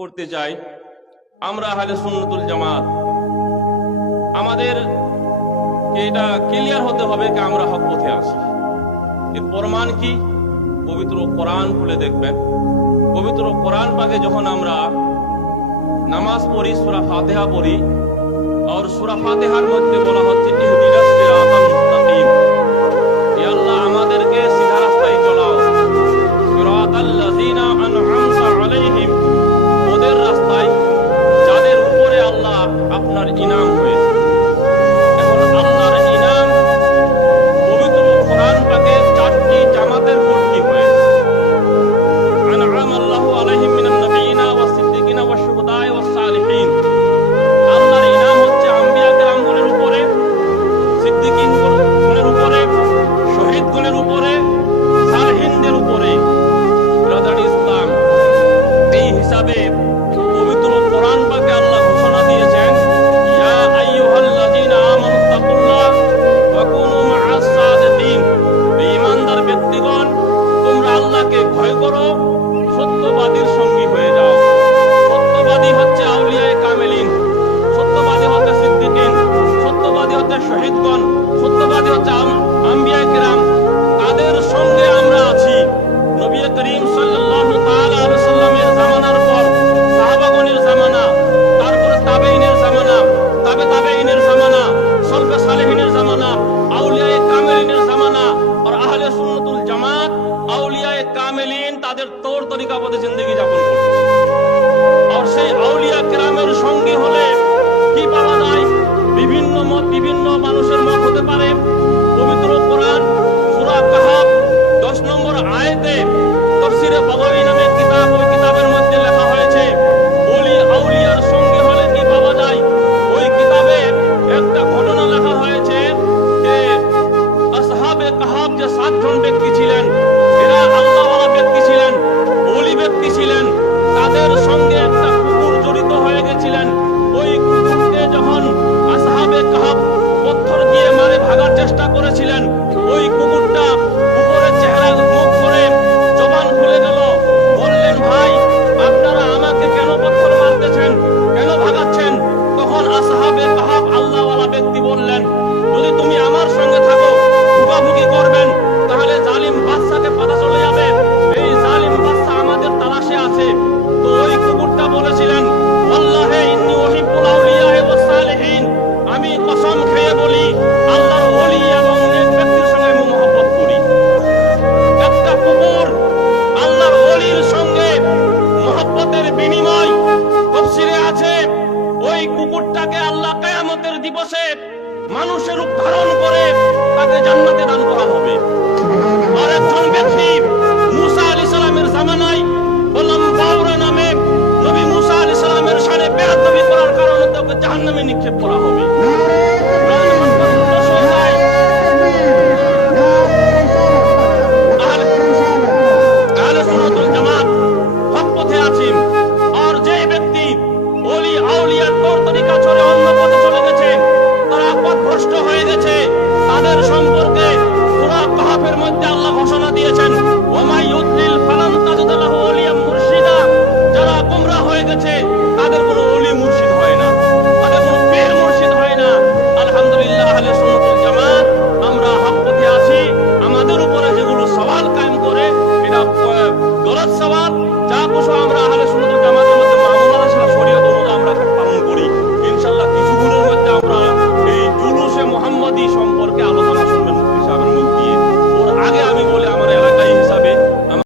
করতে চাই, আমরা আহলে সুন্নাতুল জামাত, আমাদের এটা ক্লিয়ার হতে হবে যে আমরা হক পথে আছি। এর প্রমাণ কি? পবিত্র কোরআন খুলে দেখবেন। পবিত্র কোরআন পাকে যখন আমরা নামাজ পড়ি, সূরা ফাতিহা পড়ি, আর সূরা ফাতিহার মধ্যে বলা হচ্ছে ইহদিনাস সিরাতাল মুস্তাকিম, হে আল্লাহ আমাদেরকে সিধা রাস্তায় চলাও, সিরাতাল লাযিনা আন'আমতা আলাইহিম, ওদের রাস্তায় যাদের উপরে আল্লাহ আপনার ইনাম হয়েছে। এখন আল্লাহর ইনাম পবিত্র কোরআন পাকে চারটি জামাতের ভর্তি হয়েছে। আন'আম আল্লাহু আলাইহিম মিনান নাবিয়িনা ওয়াস সিদ্দিকিনা ওয়াশ শুহাদায়ে ওয়াস সালিহিন। আল্লাহর ইনাম হচ্ছে আম্বিয়া কেরামগণের উপরে, সিদ্দিকিনগণের উপরে, শহীদগণের উপরে, সালিহিনদের উপরে। ব্রাদার ইসলাম, এই হিসাবে পবিত্র কোরআন পাকে আল্লাহ ঘোষণা দিয়েছেন, ইয়া আইয়ুহাল্লাযীনা আমানুত্তাকুল্লাহ ওয়া কুনু মা'আস সাদিকিন, ঈমানদার ব্যক্তিগণ তোমরা আল্লাহকে ভয় করো, সত্যবাদীর সঙ্গী হয়ে যাও। সত্যবাদী হচ্ছে আউলিয়ায়ে কামেলিন, সত্যবাদী হচ্ছে সিদ্দিকিন, সত্যবাদী হচ্ছে শহীদগণ, সত্যবাদী হচ্ছে আম্বিয়ায়ে কেরাম, তাদের সঙ্গে আমরা আছি। নবী করিম সাল্লাল্লাহু তাআলা আলাইহি ওয়াসাল্লামের জামানার পর সাহাবাগণের জামানা, তারপর তাবেঈনের জামানা, তাবেঈনের জামানা, সলফে সালেহিনের জামানা, আউলিয়ায়ে কামেলিনের জামানা, আর আহলে সুন্নাতুল জামাত আউলিয়ায়ে কামেলিন তাদের তৌর তরিকা পথে জিন্দেগি যাপন করছে। আর সেই আউলিয়া কেরামের সঙ্গী হলে কি পাওয়া যায়? বিভিন্ন মত, বিভিন্ন মানুষের মত হতে পারে। পবিত্র কোরআন সূরা কাহফ 10 নম্বর আয়াতে তাফসীরে বাগাবী নামে কিতাব, ওই কিতাবের মধ্যে লেখা হয়েছে ওলি আউলিয়ার সঙ্গে হলে কি পাওয়া যায়। ওই কিতাবে একটা ঘটনা লেখা হয়েছে যে আসহাবে কাহফ যে 7 জন ব্যক্তি ছিলেন, এরা আল্লাহওয়ালা ব্যক্তি ছিলেন, ওলি ব্যক্তি ছিলেন, তাদের সঙ্গে একটা কুকুর জড়িত হয়ে গেছিলেন। ওই কুকুরকে যখন আসহাবে কাহফ পত্থর দিয়ে মারে ভাগার চেষ্টা করেছিলেন, ওই কুকুরটা উপরে চেহারা মুখ করে জবান খুলে গেল, বললেন, ভাই আপনারা আমাকে কেন পত্থর মারতেছেন, কেন ভাগাচ্ছেন? তখন আসহাবে কাহফ আল্লাহওয়ালা ব্যক্তি বললেন, যদি তুমি আমার সঙ্গে থাকো, ভুগাভুগি করবেন, তাহলে জালিম বাদশাকে পতা চলে যাবে, এই জালিম বাদশা আমাদের তালাশে আছে। তো ওই কুকুরটা বলেছিলেন, আল্লাহে ইন্নী উহিব্বুল আউলিয়া ওয়াস সালিহিন, আমি কসম খেয়ে বলি আল্লাহর ওলি এবং নেক ব্যক্তির সঙ্গে আমি মহব্বত করি। একটা কুকুর আল্লাহর ওলির সঙ্গে মহব্বতের বিনিময় তাফসীরে আছে, ওই কুকুরটাকে আল্লাহ কিয়ামতের দিবসে মানুষের রূপ ধারণ করে তাকে জান্নাতে দান করা হবে। আর একজন ব্যক্তি মুসা আলাইহিস সালামের জামানায় বললাম বাউরা নামে নবী মুসা আলাইহিস সালামের শানে বেয়াদবি করার কারণে তাকে জাহান্নামে নিক্ষেপ করা হবে। আহলে সুন্নাতুল জামাত হক পথে আছি। আর যে ব্যক্তি ওলি আউলিয়ার তৌর তরিকা ছেড়ে অন্য পথে চলে গেছে, তারা পথভ্রষ্ট হয়ে গেছে, তাদের সম্পর্কে সূরা কাহফের মধ্যে আল্লাহ ঘোষণা দিয়েছেন, ওয়া মাই ইউদ্লিল ফালান তাজিদ লাহু ওলিয়াম মুরশিদা, যারা গোমরাহ হয়ে গেছে